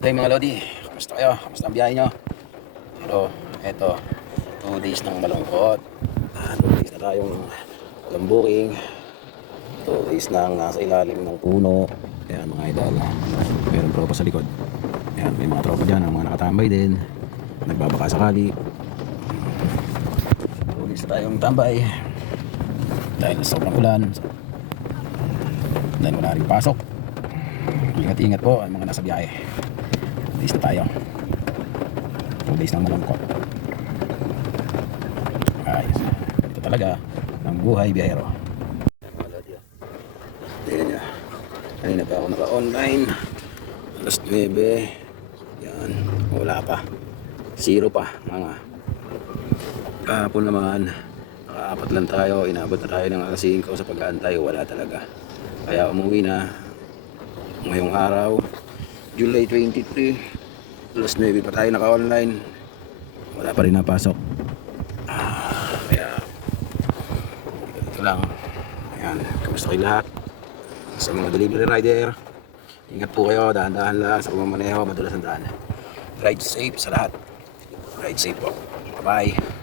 Hey mga Lodi, kamusta kayo? Kamusta ang biyahe nyo? Pero eto, 2 days ng malungkot. 2 days na tayong walang booking. 2 days nang nasa ilalim ng puno. Ayan mga idol, mayroong tropa sa likod. Ayan, may mga tropa dyan, ang mga nakatambay din. Nagbabaka sakali. 2 days na tayong tambay dahil sa sobrang ulan. Dahil wala rin pasok. Ingat-ingat po ang mga nasa biyahe. 2 days na tayo. 2 days ng malungkot. Ayos. Ito talaga ang buhay biyahero. Tingnan nyo. Kanina pa ako naka-online. Alas 9. Yan. Wala pa. 0 pa. Mga kahapon naman. Naka-apat lang tayo. Inabot na tayo ng alas 5 sa pag-aantay. Wala talaga. Kaya umuwi na. Ngayong araw, July 23, alas 9 pa tayo naka-online. Wala pa rin napasok. Kaya ito lang. Ayan, kamusta kayo lahat? Sa mga delivery rider, ingat po kayo, dahan-dahan lang sa pamamaneho, madulas ang daan. Ride safe sa lahat. Ride safe po. Bye-bye.